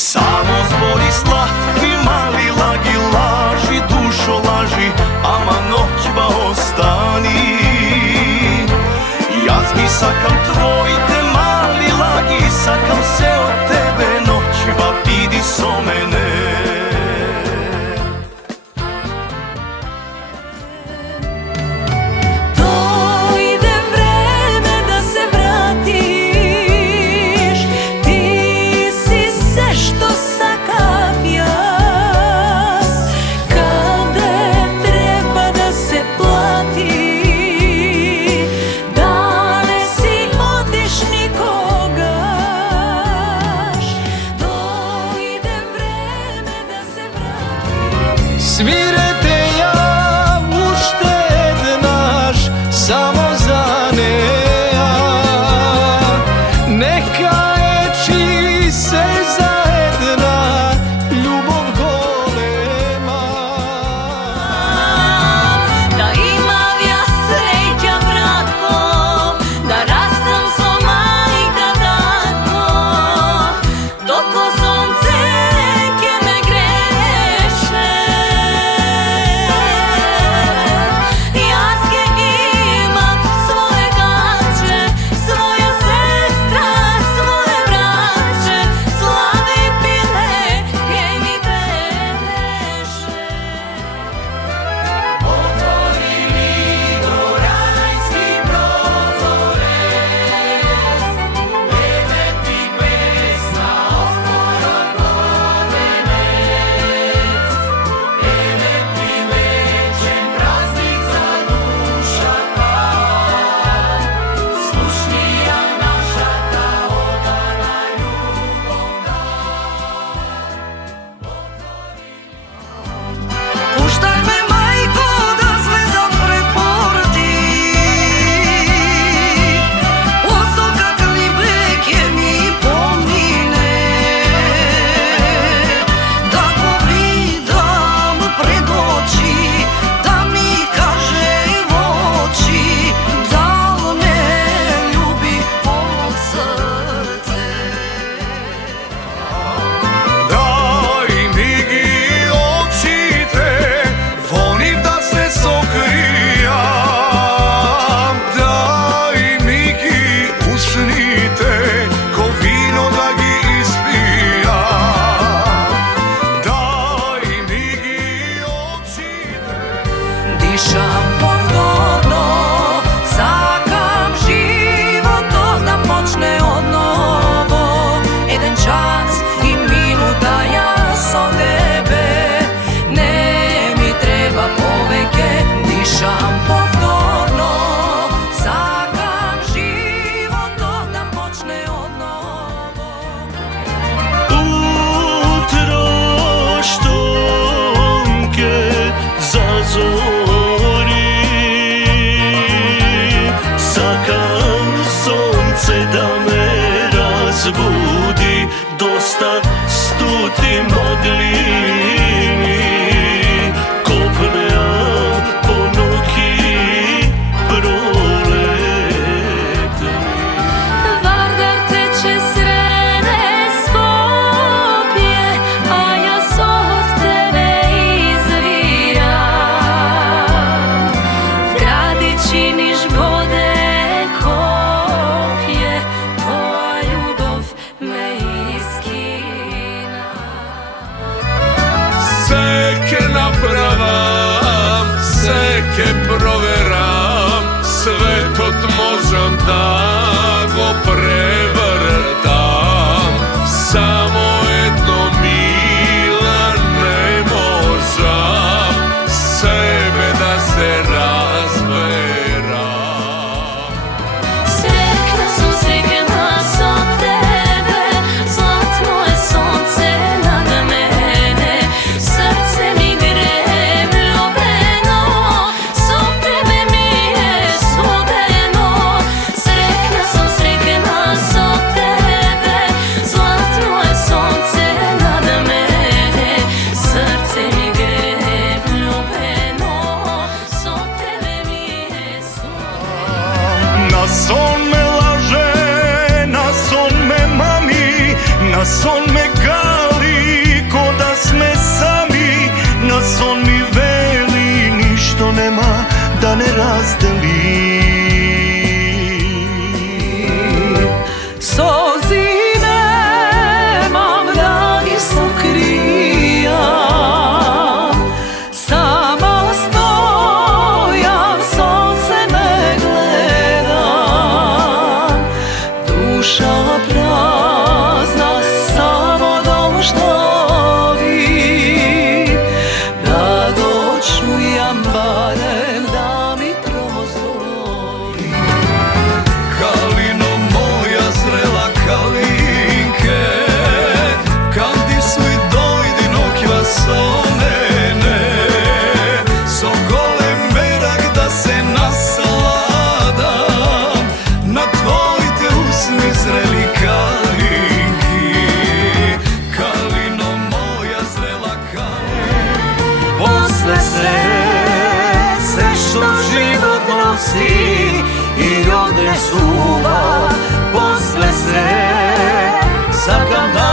Samo zbori slatki mali lagi laži, dušo laži, ama noćba ostani. Jazgi sakam tvoj te mali lagi, sakam se od tebe noćba, vidi so mene. Svirete ja ušted naš samo za neja, neka je čiji se zajedna ljubov golema. Da imam ja sreća bratko, da rastam so majka tatko, toko sonce ke me greše. Dišam povtorno, sakam život da počne od novo. Jedan čas i minuta ja so tebe, ne mi treba poveke. Dišam povtorno, sakam život da počne od novo. Utro štonke zazori, sakam sonce da me razbudi, dosta stuti mogli mi, kopneam po noći prolete. Vardar teče srede Skopje, a ja od tebe izviram. Gradi činiš bode kopje, tvoja ljubav me iskina. Seke napravam, seke proveram, sve to možem da go prevrtam. Samo jedno mila ne možem, sebe da se razberam. Srekna sam od tebe, zlatno je sonce nad mene. Srce mi grem ljubeno, so tebe mi je svodeno. Srekna si i odne suva posle se sakam da